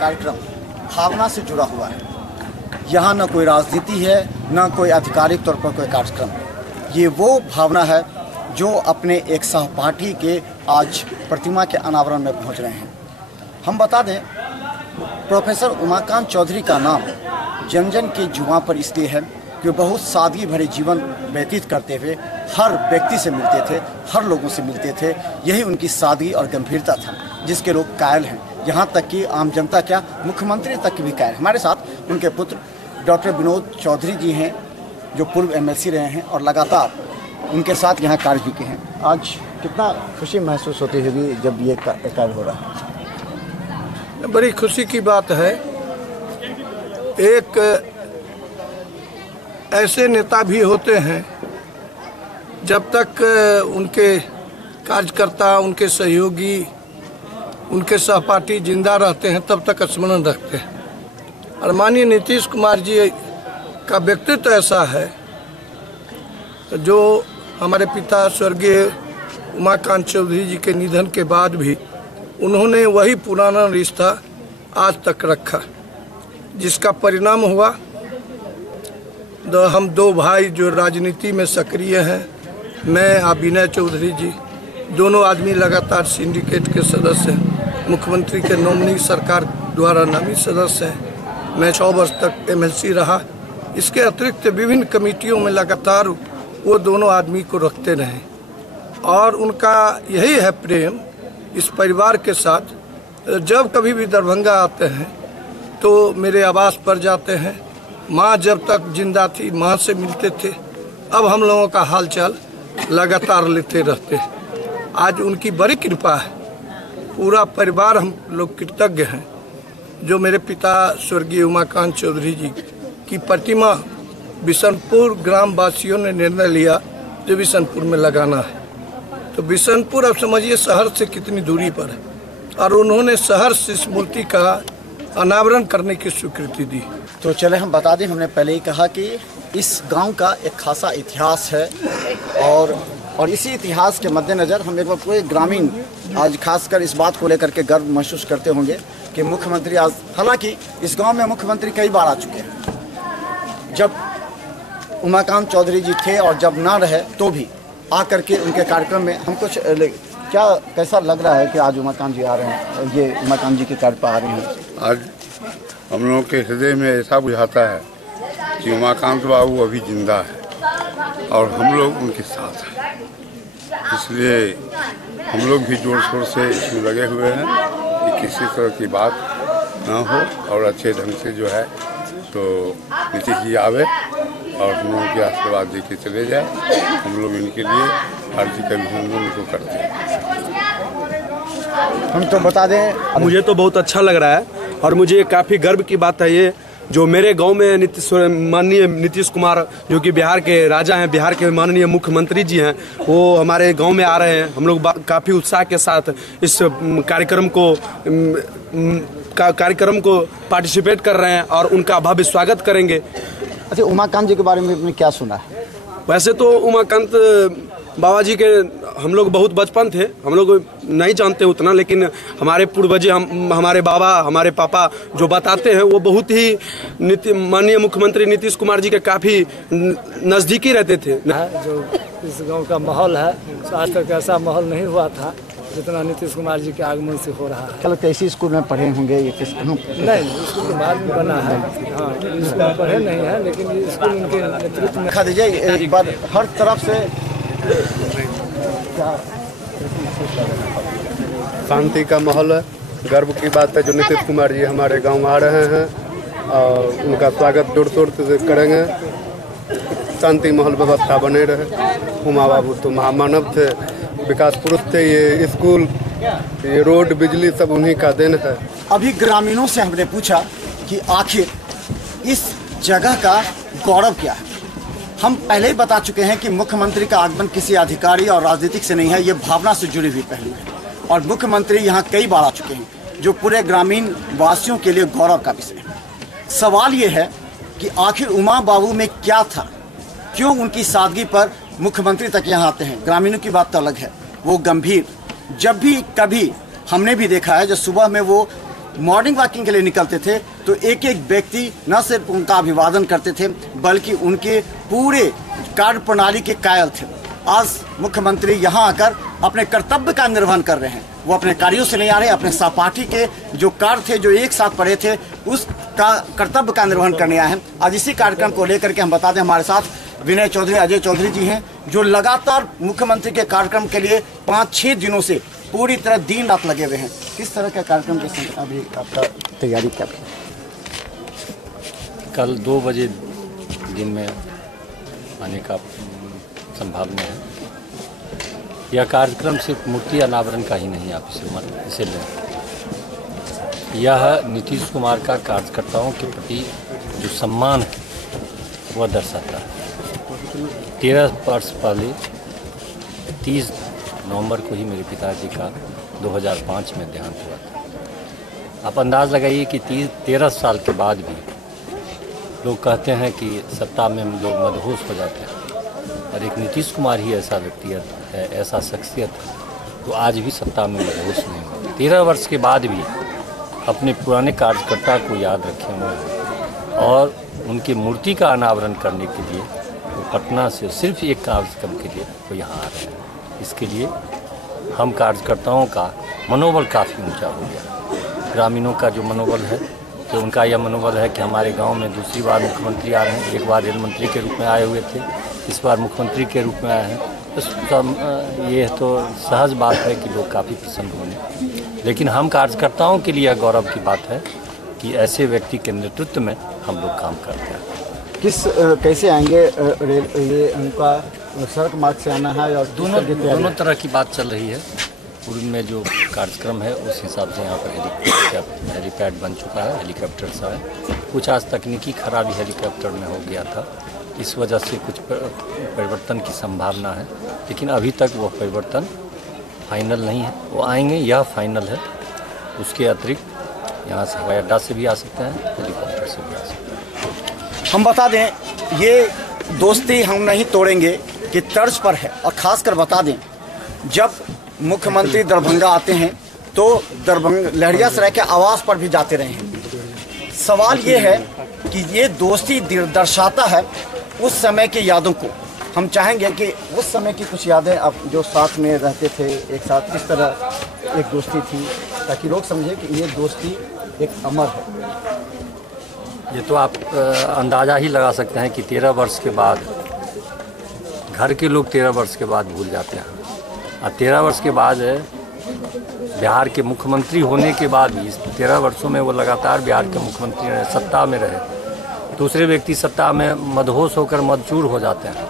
कार्यक्रम भावना से जुड़ा हुआ है। यहाँ न कोई राजनीति है, न कोई आधिकारिक तौर पर कोई कार्यक्रम। ये वो भावना है जो अपने एक सहपाठी के आज प्रतिमा के अनावरण में पहुँच रहे हैं। हम बता दें, प्रोफेसर उमाकांत चौधरी का नाम जन जन की जुबां पर इसलिए है कि बहुत सादगी भरे जीवन व्यतीत करते हुए हर व्यक्ति से मिलते थे, हर लोगों से मिलते थे। यही उनकी सादगी और गंभीरता था जिसके लोग कायल हैं। यहाँ तक कि आम जनता क्या, मुख्यमंत्री तक की भी कायल। हमारे साथ उनके पुत्र डॉक्टर विनोद चौधरी जी हैं जो पूर्व MLC रहे हैं और लगातार उनके साथ यहाँ कार्य भी किए हैं। आज कितना खुशी महसूस होती होगी जब ये कार्य हो रहा है? बड़ी खुशी की बात है। एक ऐसे नेता भी होते हैं जब तक उनके कार्यकर्ता, उनके सहयोगी, उनके सहपाठी जिंदा रहते हैं तब तक स्मरण रखते हैं। और माननीय नीतीश कुमार जी का व्यक्तित्व ऐसा है जो हमारे पिता स्वर्गीय उमाकांत चौधरी जी के निधन के बाद भी उन्होंने वही पुराना रिश्ता आज तक रखा, जिसका परिणाम हुआ हम दो भाई जो राजनीति में सक्रिय हैं, मैं और विनय चौधरी जी, दोनों आदमी लगातार सिंडिकेट के सदस्य हैं, मुख्यमंत्री के नॉमिनी सरकार द्वारा नामित सदस्य हैं। मैं 6 वर्ष तक MLC रहा। इसके अतिरिक्त विभिन्न कमेटियों में लगातार वो दोनों आदमी को रखते रहे और उनका यही है प्रेम इस परिवार के साथ। जब कभी भी दरभंगा आते हैं तो मेरे आवास पर जाते हैं। माँ जब तक जिंदा थी माँ से मिलते थे। अब हम लोगों का हालचाल लगातार लेते रहते हैं। आज उनकी बड़ी कृपा है। पूरा परिवार हम लोग कृतज्ञ हैं जो मेरे पिता स्वर्गीय उमाकांत चौधरी जी की प्रतिमा बिशनपुर ग्राम वासियों ने निर्णय लिया जो बिशनपुर में लगाना है। तो बिशनपुर अब समझिए शहर से कितनी दूरी पर है और उन्होंने शहर से इस मूर्ति का अनावरण करने की स्वीकृति दी। तो चले हम बता दें, हमने पहले ही कहा कि इस गांव का एक खासा इतिहास है और इसी इतिहास के मद्देनज़र हम एक बार पूरे ग्रामीण आज खासकर इस बात को लेकर के गर्व महसूस करते होंगे कि मुख्यमंत्री आज, हालांकि इस गांव में मुख्यमंत्री कई बार आ चुके हैं। जब उमाकांत चौधरी जी थे और जब ना रहे तो भी आकर के उनके कार्यक्रम में हम कुछ क्या कैसा लग रहा है कि आज उमाकांत जी आ रहे हैं, ये उमाकांत जी के कार्य पर आ रहे हैं? आज हम लोगों के हृदय में ऐसा बुझाता है कि उमाकांत बाबू अभी जिंदा है और हम लोग उनके साथ हैं। इसलिए हम लोग भी जोर शोर से इसमें लगे हुए हैं कि किसी तरह की बात ना हो और अच्छे ढंग से जो है तो नीतीश जी आवे और हम लोगों के आशीर्वाद दे के चले जाए। हम लोग इनके लिए हार्दिक अभिनंदन को करते हैं। हम तो बता दें, मुझे तो बहुत अच्छा लग रहा है और मुझे काफ़ी गर्व की बात है ये जो मेरे गांव में माननीय नीतीश कुमार जो कि बिहार के राजा हैं, बिहार के माननीय मुख्यमंत्री जी हैं, वो हमारे गांव में आ रहे हैं। हम लोग काफ़ी उत्साह के साथ इस कार्यक्रम को पार्टिसिपेट कर रहे हैं और उनका भव्य स्वागत करेंगे। अच्छा, उमाकांत जी के बारे में आपने क्या सुना है? वैसे तो उमाकांत बाबा जी के हम लोग बहुत बचपन थे, हम लोग नहीं जानते उतना, लेकिन हमारे पूर्वज हमारे बाबा, हमारे पापा जो बताते हैं वो बहुत ही माननीय मुख्यमंत्री नीतीश कुमार जी के काफ़ी नज़दीकी रहते थे। जो इस गांव का माहौल है, आज तक ऐसा माहौल नहीं हुआ था जितना नीतीश कुमार जी के आगमन से हो रहा है। कल कैसी स्कूल में पढ़े होंगे? ये किस नहीं, स्कूल के बाद में बना है। हाँ, स्कूल में पढ़े नहीं है, लेकिन ये स्कूल उनके नेतृत्व में। दिखा दीजिए एक बार हर तरफ से शांति का माहौल है। गर्व की बात है जो नीतीश कुमार जी हमारे गांव आ रहे हैं और उनका स्वागत जोर शोर से करेंगे। शांति माहौल व्यवस्था बने रहे। उमा बाबू तो महामानव थे, विकास पुरुष थे। ये स्कूल, ये रोड, बिजली सब उन्हीं का देन है। अभी ग्रामीणों से हमने पूछा कि आखिर इस जगह का गौरव क्या है। हम पहले ही बता चुके हैं कि मुख्यमंत्री का आगमन किसी अधिकारी और राजनीतिक से नहीं है, ये भावना से जुड़ी हुई पहलू है और मुख्यमंत्री यहाँ कई बार आ चुके हैं जो पूरे ग्रामीण वासियों के लिए गौरव का विषय है। सवाल ये है कि आखिर उमा बाबू में क्या था, क्यों उनकी सादगी पर मुख्यमंत्री तक यहाँ आते हैं। ग्रामीणों की बात तो अलग है, वो गंभीर। जब भी कभी हमने भी देखा है, जब सुबह में वो मॉर्निंग वॉकिंग के लिए निकलते थे तो एक एक व्यक्ति न सिर्फ उनका अभिवादन करते थे बल्कि उनके पूरे कार्य प्रणाली के कायल थे। आज मुख्यमंत्री यहाँ आकर अपने कर्तव्य का निर्वहन कर रहे हैं। वो अपने कार्यों से नहीं आ रहे, अपने सहपाठी के जो कार्य थे, जो एक साथ पढ़े थे, उस का कर्तव्य का निर्वहन करने आए हैं। आज इसी कार्यक्रम को लेकर के हम बता दें, हमारे साथ विनय चौधरी, अजय चौधरी जी हैं, जो लगातार मुख्यमंत्री के कार्यक्रम के लिए 5-6 दिनों से पूरी तरह दिन रात लगे हुए हैं। किस तरह का कार्यक्रम के संग अभी आपका तैयारी क्या है? कल 2 बजे दिन में आने का संभावना है। यह कार्यक्रम सिर्फ मूर्ति अनावरण का ही नहीं, आप इसे लें। यह नीतीश कुमार का कार्यकर्ताओं के प्रति जो सम्मान है वह दर्शाता है। 13 वर्ष पहले 30 नवंबर को ही मेरे पिताजी का 2005 में देहांत हुआ था। आप अंदाज़ लगाइए कि 13 साल के बाद भी लोग कहते हैं कि सत्ता में लोग मदहोश हो जाते हैं, और एक नीतीश कुमार ही ऐसा व्यक्ति है, ऐसा शख्सियत है तो आज भी सत्ता में मदहोश नहीं हुआ। 13 वर्ष के बाद भी अपने पुराने कार्यकर्ता को याद रखे हुए हैं और उनकी मूर्ति का अनावरण करने के लिए वो पटना से सिर्फ एक कार्यक्रम के लिए वो यहाँ आ रहे हैं। इसके लिए हम कार्यकर्ताओं का मनोबल काफ़ी ऊंचा हो गया। ग्रामीणों का जो मनोबल है, तो उनका यह मनोबल है कि हमारे गांव में दूसरी बार मुख्यमंत्री आ रहे हैं। एक बार रेल मंत्री के रूप में आए हुए थे, इस बार मुख्यमंत्री के रूप में आए हैं। तो ये तो सहज बात है कि लोग काफ़ी प्रसन्न होंगे, लेकिन हम कार्यकर्ताओं के लिए गौरव की बात है कि ऐसे व्यक्ति के नेतृत्व में हम लोग काम करते हैं। कैसे आएंगे? ये उनका सड़क मार्ग से आना है और दोनों तरह की बात चल रही है। पूर्व में जो कार्यक्रम है उस हिसाब से यहाँ पर हेलीपैड बन चुका है, हेलीकॉप्टर सा है। कुछ आज तकनीकी खराबी हेलीकॉप्टर में हो गया था, इस वजह से कुछ परिवर्तन की संभावना है, लेकिन अभी तक वो परिवर्तन फाइनल नहीं है। वो आएंगे, यह फाइनल है। उसके अतिरिक्त यहाँ से हवाई अड्डा से भी आ सकते हैं, हेलीकॉप्टर से भी आ सकते हैं। हम बता दें, ये दोस्ती हम नहीं तोड़ेंगे कि तर्ज पर है। और ख़ासकर बता दें, जब मुख्यमंत्री दरभंगा आते हैं तो दरभंगा लहरियासराय के आवास पर भी जाते रहे हैं। सवाल ये है कि ये दोस्ती दर्शाता है उस समय की यादों को। हम चाहेंगे कि उस समय की कुछ यादें, अब जो साथ में रहते थे एक साथ, किस तरह एक दोस्ती थी, ताकि लोग समझें कि ये दोस्ती एक अमर है। ये तो आप अंदाज़ा ही लगा सकते हैं कि 13 वर्ष के बाद घर के लोग 13 वर्ष के बाद भूल जाते हैं, और 13 वर्ष के बाद बिहार के मुख्यमंत्री होने के बाद भी इस 13 वर्षों में वो लगातार बिहार के मुख्यमंत्री रहे, सत्ता में रहे। दूसरे व्यक्ति सत्ता में मदहोश होकर मदचूर हो जाते हैं,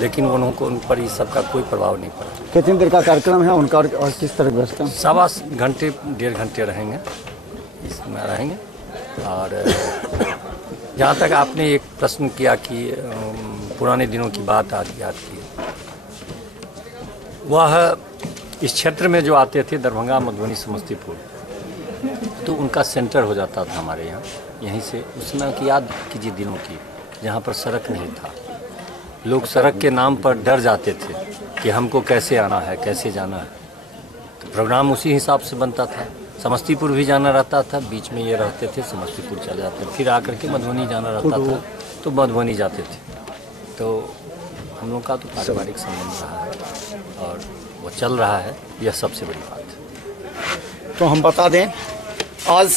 लेकिन उनको उन पर इस सब का कोई प्रभाव नहीं पड़ा। कितनी देर का कार्यक्रम है उनका और किस तरह व्यवस्था? 1.25 घंटे 1.5 घंटे रहेंगे, इसमें रहेंगे। और जहाँ तक आपने एक प्रश्न किया कि पुराने दिनों की बात आज याद की, वह इस क्षेत्र में जो आते थे दरभंगा, मधुबनी, समस्तीपुर, तो उनका सेंटर हो जाता था हमारे यहाँ। यहीं से उस समय की याद कीजिए दिनों की, जहाँ पर सड़क नहीं था। लोग सड़क के नाम पर डर जाते थे कि हमको कैसे आना है, कैसे जाना है। तो प्रोग्राम उसी हिसाब से बनता था। समस्तीपुर भी जाना रहता था, बीच में ये रहते थे, समस्तीपुर चले जाते थे, फिर आकर के मधुबनी जाना रहता था तो मधुबनी जाते थे। तो हम लोग का तो पारिवारिक संबंध रहा है और वो चल रहा है, यह सबसे बड़ी बात है। तो हम बता दें, आज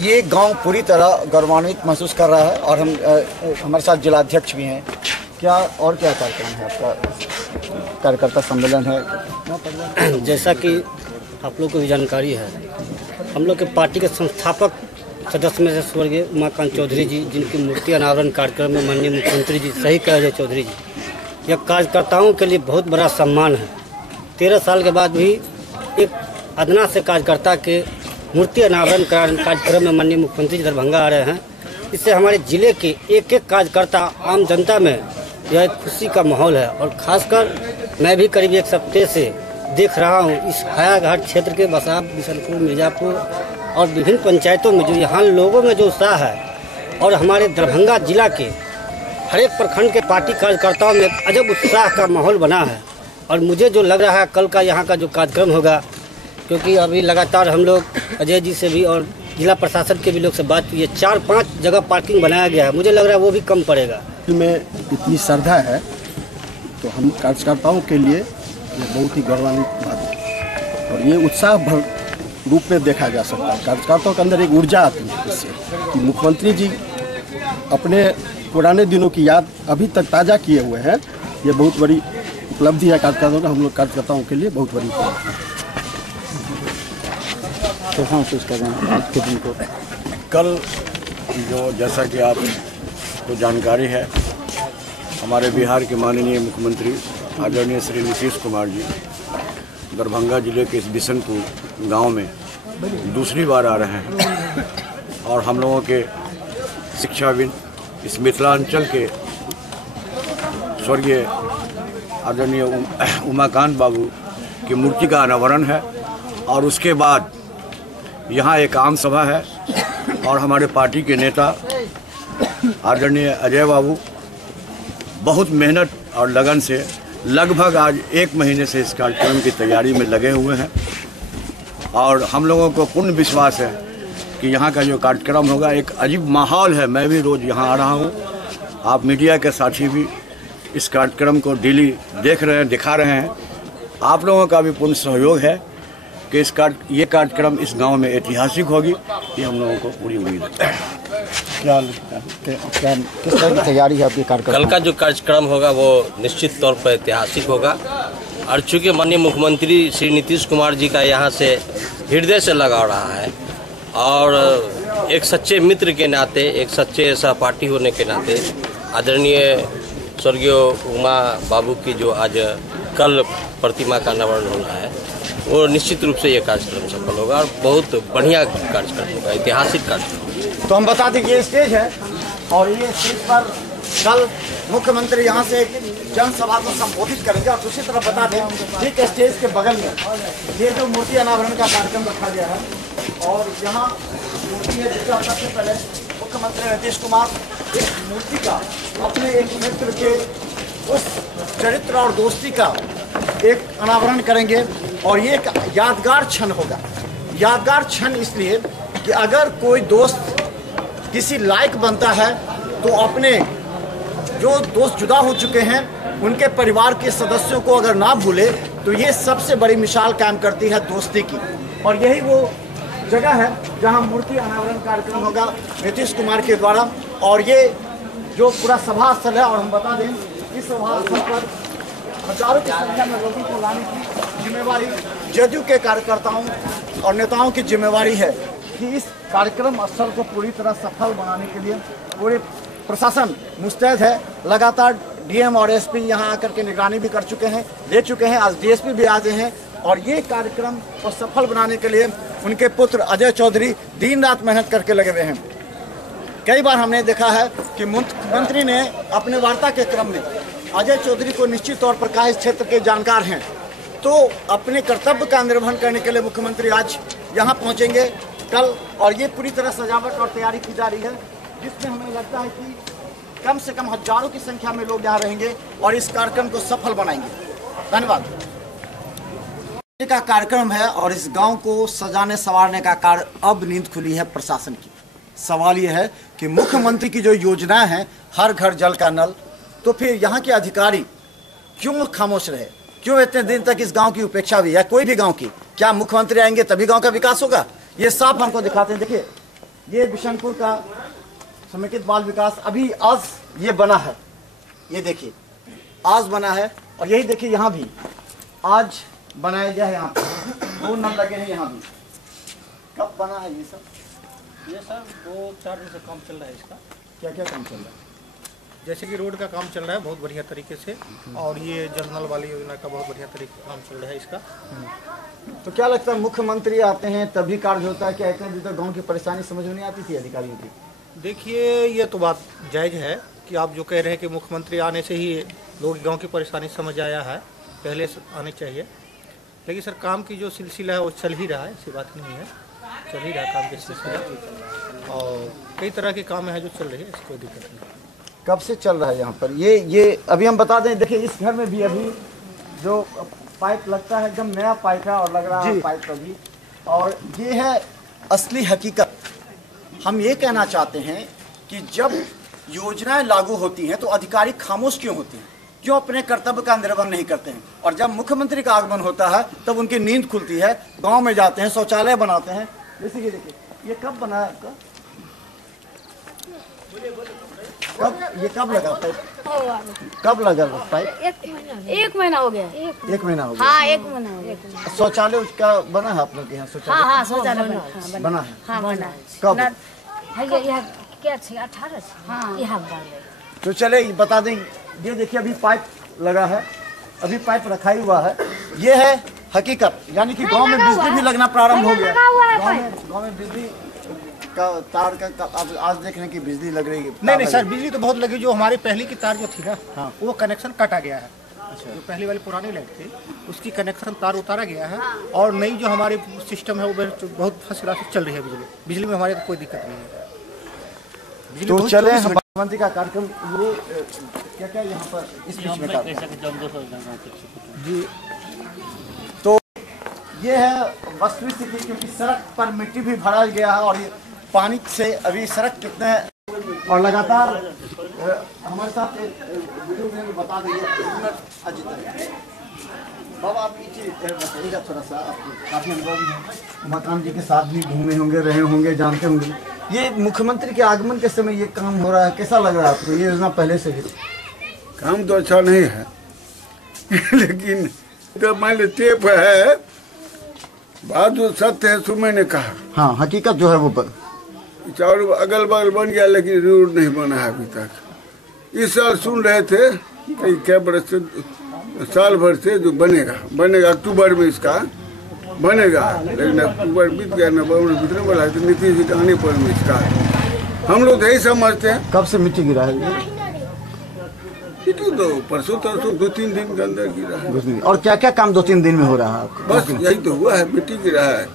ये गांव पूरी तरह गौरवान्वित महसूस कर रहा है और हम हमारे साथ जिलाध्यक्ष भी हैं। क्या और क्या कार्यक्रम है आपका? कार्यकर्ता सम्मेलन है, जैसा कि आप लोग को भी जानकारी है, हम लोग के पार्टी के संस्थापक सदस्य में से स्वर्गीय उमाकांत चौधरी जी, जिनकी मूर्ति अनावरण कार्यक्रम में माननीय मुख्यमंत्री जी, सही कह रहे चौधरी जी, यह कार्यकर्ताओं के लिए बहुत बड़ा सम्मान है। 13 साल के बाद भी एक अदना से कार्यकर्ता के मूर्ति अनावरण कार्यक्रम में माननीय मुख्यमंत्री जी दरभंगा आ रहे हैं। इससे हमारे जिले के एक एक कार्यकर्ता, आम जनता में यह एक खुशी का माहौल है। और खासकर मैं भी करीब 1 हफ्ते से देख रहा हूँ इस हायाघाट क्षेत्र के बसाब, बिशनपुर, मिर्जापुर और विभिन्न पंचायतों में जो यहाँ लोगों में जो उत्साह है, और हमारे दरभंगा जिला के हर एक प्रखंड के पार्टी कार्यकर्ताओं में अजब उत्साह का माहौल बना है। और मुझे जो लग रहा है कल का यहाँ का जो कार्यक्रम होगा, क्योंकि अभी लगातार हम लोग अजय जी से भी और जिला प्रशासन के भी लोग से बात की है। 4-5 जगह पार्किंग बनाया गया है, मुझे लग रहा है वो भी कम पड़ेगा। में इतनी श्रद्धा है तो हम कार्यकर्ताओं के लिए ये बहुत ही गौरवान्वित बात है और ये उत्साह भर रूप में देखा जा सकता है। कार्यकर्ताओं के अंदर एक ऊर्जा आती है इससे कि मुख्यमंत्री जी अपने पुराने दिनों की याद अभी तक ताज़ा किए हुए हैं। ये बहुत बड़ी उपलब्धि है कार्यकर्ताओं का, हम लोग कार्यकर्ताओं के लिए बहुत बड़ी उपलब्धि है। तो हाँ कुछ कर रहे हैं आज के दिन को। कल जो जैसा कि आपको जानकारी है, हमारे बिहार के माननीय मुख्यमंत्री आदरणीय श्री नीतीश कुमार जी दरभंगा जिले के इस बिशनपुर गांव में दूसरी बार आ रहे हैं और हम लोगों के शिक्षाविद इस मिथिलांचल के स्वर्गीय आदरणीय उमाकांत बाबू की मूर्ति का अनावरण है और उसके बाद यहाँ एक आम सभा है और हमारे पार्टी के नेता आदरणीय अजय बाबू बहुत मेहनत और लगन से लगभग आज 1 महीने से इस कार्यक्रम की तैयारी में लगे हुए हैं और हम लोगों को पूर्ण विश्वास है कि यहाँ का जो कार्यक्रम होगा एक अजीब माहौल है। मैं भी रोज़ यहाँ आ रहा हूँ, आप मीडिया के साथी भी इस कार्यक्रम को डेली देख रहे हैं, दिखा रहे हैं। आप लोगों का भी पूर्ण सहयोग है कि ये कार्यक्रम इस गांव में ऐतिहासिक होगी, ये हम लोगों को पूरी उम्मीद है। क्या किस तरह की तैयारी है आपकी कार्यक्रम? कल का जो कार्यक्रम होगा वो निश्चित तौर पर ऐतिहासिक होगा और चूँकि माननीय मुख्यमंत्री श्री नीतीश कुमार जी का यहाँ से हृदय से लगाव रहा है और एक सच्चे मित्र के नाते, एक सच्चे सहपाठी होने के नाते आदरणीय स्वर्गीय उमा बाबू की जो आज कल प्रतिमा का अनावरण होना है वो निश्चित रूप से ये कार्यक्रम सफल होगा और बहुत बढ़िया कार्यक्रम होगा, ऐतिहासिक कार्यक्रम। तो हम बता दें ये स्टेज है और ये स्टेज पर कल मुख्यमंत्री यहाँ से जनसभा को संबोधित करेंगे और दूसरी तरफ बता दें ठीक स्टेज के बगल में ये जो मूर्ति अनावरण का कार्यक्रम रखा गया है और यहाँ मूर्ति है जिसका सबसे पहले मुख्यमंत्री नीतीश कुमार इस मूर्ति का अपने एक मित्र के उस चरित्र और दोस्ती का एक अनावरण करेंगे और ये एक यादगार क्षण होगा। यादगार क्षण इसलिए कि अगर कोई दोस्त किसी लायक बनता है तो अपने जो दोस्त जुदा हो चुके हैं उनके परिवार के सदस्यों को अगर ना भूले तो ये सबसे बड़ी मिसाल कायम करती है दोस्ती की। और यही वो जगह है जहां मूर्ति अनावरण कार्यक्रम होगा नीतीश कुमार के द्वारा और ये जो पूरा सभा स्थल है। और हम बता दें इस सभा स्थल पर हजारों की संख्या में लोगों को लाने की जिम्मेवारी जदयू के कार्यकर्ताओं और नेताओं की जिम्मेवारी है कि इस कार्यक्रम स्थल को पूरी तरह सफल बनाने के लिए पूरे प्रशासन मुस्तैद है। लगातार डीएम और एसपी यहाँ आकर के निगरानी भी कर चुके हैं, दे चुके हैं, आज डीएसपी भी आए हैं और ये कार्यक्रम को सफल बनाने के लिए उनके पुत्र अजय चौधरी दिन रात मेहनत करके लगे हुए हैं। कई बार हमने देखा है कि मुख्यमंत्री ने अपने वार्ता के क्रम में अजय चौधरी को निश्चित तौर पर कहा इस क्षेत्र के जानकार हैं, तो अपने कर्तव्य का निर्वहन करने के लिए मुख्यमंत्री आज यहाँ पहुँचेंगे कल और ये पूरी तरह सजावट और तैयारी की जा रही है जिसमें हमें लगता है कि कम से कम हजारों की संख्या में लोग यहाँ रहेंगे और इस कार्यक्रम को सफल बनाएंगे। धन्यवाद। का कार्यक्रम है और इस गांव को सजाने संवारने का कार्य अब नींद खुली है प्रशासन की। सवाल ये है कि मुख्यमंत्री की जो योजनाएं हैं हर घर जल का नल, तो फिर यहाँ के अधिकारी क्यों खामोश रहे, क्यों इतने दिन तक इस गांव की उपेक्षा हुई है कोई भी गांव की? क्या मुख्यमंत्री आएंगे तभी गांव का विकास होगा? ये साफ हमको दिखाते हैं। देखिए ये बिशनपुर का समेकित बाल विकास अभी आज ये बना है, ये देखिए आज बना है और यही देखिए यहाँ भी आज बनाया गया है। यहाँ पे 2 नल लगे हैं। यहाँ भी कब बना है ये सब? ये सर 2-4 दिन से काम चल रहा है इसका। क्या क्या काम चल रहा है? जैसे कि रोड का काम चल रहा है बहुत बढ़िया तरीके से और ये जल नल वाली योजना का बहुत बढ़िया तरीके काम चल रहा है इसका। तो क्या लगता है मुख्यमंत्री आते हैं तभी कार्य होता है? क्या इतने दिन तक गाँव की परेशानी समझ में नहीं आती थी अधिकारियों की? देखिए ये तो बात जायज़ है कि आप जो कह रहे हैं कि मुख्यमंत्री आने से ही लोग गाँव की परेशानी समझ आया है, पहले से आने चाहिए। लेकिन सर काम की जो सिलसिला है वो चल ही रहा है, ऐसी बात नहीं है, चल ही रहा है काम की सिलसिला और कई तरह के काम है जो चल रहे हैं, इसको दिक्कत नहीं। कब से चल रहा है यहाँ पर? ये अभी हम बता दें, देखिए इस घर में भी अभी जो पाइप लगता है एकदम नया पाइप है और लग रहा है पाइप कभी, और ये है असली हकीकत। हम ये कहना चाहते हैं कि जब योजनाएं लागू होती हैं तो अधिकारी खामोश क्यों होते हैं, क्यों अपने कर्तव्य का निर्वहन नहीं करते हैं, और जब मुख्यमंत्री का आगमन होता है तब उनकी नींद खुलती है, गांव में जाते हैं, शौचालय बनाते हैं। जैसे कि देखिए ये कब बना है आपका, ये कब लगा पाइप, कब लगा पाइप? 1 महीना हो गया। 1 महीना हो गया। हाँ 1 महीना हो गया। शौचालय उसका बना है आप लोग के यहाँ? शौचालय हाँ शौचालय बना है। हाँ बना है। कब? क्या 18 हाँ यहाँ तो चले बता दें, ये देखिए अभी पाइप लगा है, अभी पाइप रखा ही हुआ है। ये है हकीकत, यानी कि गांव में बिजली भी लगना प्रारंभ हो गया। गांव में बिजली का तार का आज देखने की बिजली लग रही है। नहीं सर, बिजली तो बहुत लगी। जो हमारी पहली की तार जो थी ना, हाँ, वो कनेक्शन काटा गया है। अच्छा। जो पहली वाली पुरानी लाइट थी उसकी कनेक्शन तार उतारा गया है, और नई जो हमारी सिस्टम है वो बहुत फर्स्ट क्लास चल रही है। बिजली में हमारे कोई दिक्कत नहीं है। तो चले मुख्यमंत्री का कार्यक्रम ये क्या क्या यहाँ पर इस बीच में जी, तो ये है वास्तविक स्थिति, क्योंकि सड़क पर मिट्टी भी भरा गया है और ये पानी से अभी सड़क कितने, और लगातार हमारे साथ एक वीडियो में बता देंगे अजित बाबा, आप पीछे बताइएगा थोड़ा सा, आपको काफी अनुभव है, उमाकांत जी के साथ भी घूमे होंगे, रहे होंगे, जानते होंगे। ये मुख्यमंत्री के आगमन के समय ये काम हो रहा है, कैसा लग रहा है आपको? ये योजना पहले से भी काम तो अच्छा नहीं है लेकिन तो मान ली टेप है, बात जो सत्य है सो मैंने कहा। हाँ हकीकत जो है वो चारों अगल बगल बन गया, लेकिन रोड नहीं बना है अभी तक। इस साल सुन रहे थे कई क्या बरस से, साल भर से जो बनेगा अक्टूबर में इसका बनेगा, लेकिन अक्टूबर बीत गया, नवंबर बीतने वाला है, तो नीतीश जी आने पर में इसका हम लोग यही समझते हैं। कब से मिट्टी गिरा है? तो परसों तरसों 2-3 दिन के अंदर गिरा है। और क्या क्या काम 2-3 दिन में हो रहा है? बस यही तो हुआ है, मिट्टी गिरा है।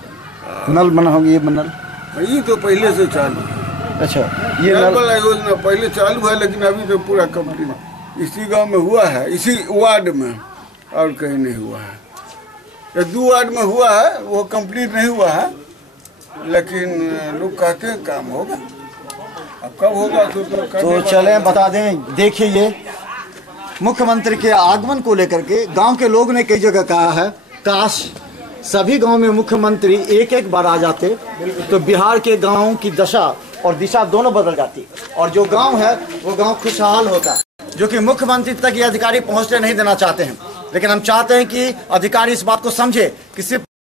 नल बना होगा, ये नल ये तो पहले से चालू है। अच्छा, ये नल वाला योजना पहले चालू है, लेकिन अभी तो पूरा कंप्लीट इसी गांव में हुआ है, इसी वार्ड में, और कहीं नहीं हुआ है। 2 वार्ड में हुआ है, वो कंप्लीट नहीं हुआ है, लेकिन लोग कहते हैं काम होगा। अब कब होगा तो चले बता दें। देखिए ये मुख्यमंत्री के आगमन को लेकर के गांव के लोग ने कई जगह कहा है, काश सभी गांव में मुख्यमंत्री एक बार आ जाते तो बिहार के गांवों की दशा और दिशा दोनों बदल जाती, और जो गांव है वो गांव खुशहाल होता, जो कि मुख्यमंत्री तक ये अधिकारी पहुंचने नहीं देना चाहते हैं। लेकिन हम चाहते हैं कि अधिकारी इस बात को समझे कि सिर्फ